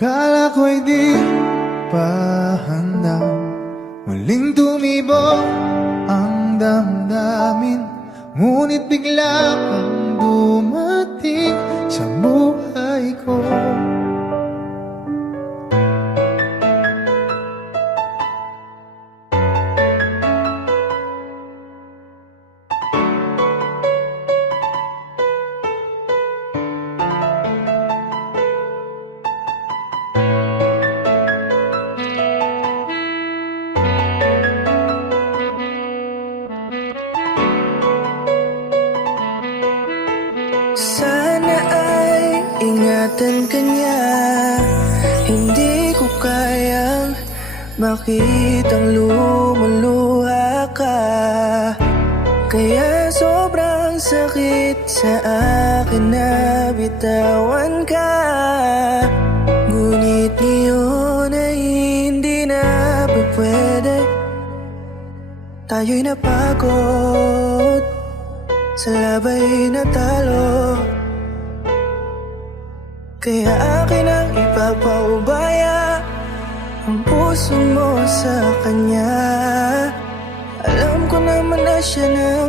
Kala ko'y di pa handa, muling tumibok ang damdamin. Ngunit bigla kang dumating sa buhay ko. Sana ay ingatan ka niya. Hindi ko kayang makitang lumuluha ka. Kaya sobrang sakit sa akin na bitawan ka. Ngunit ngayon ay hindi na pwede. Tayo'y napagod, sa labay natalo. Kaya akin ang ipapaubaya ang puso mo sa kanya. Alam ko naman na siya nang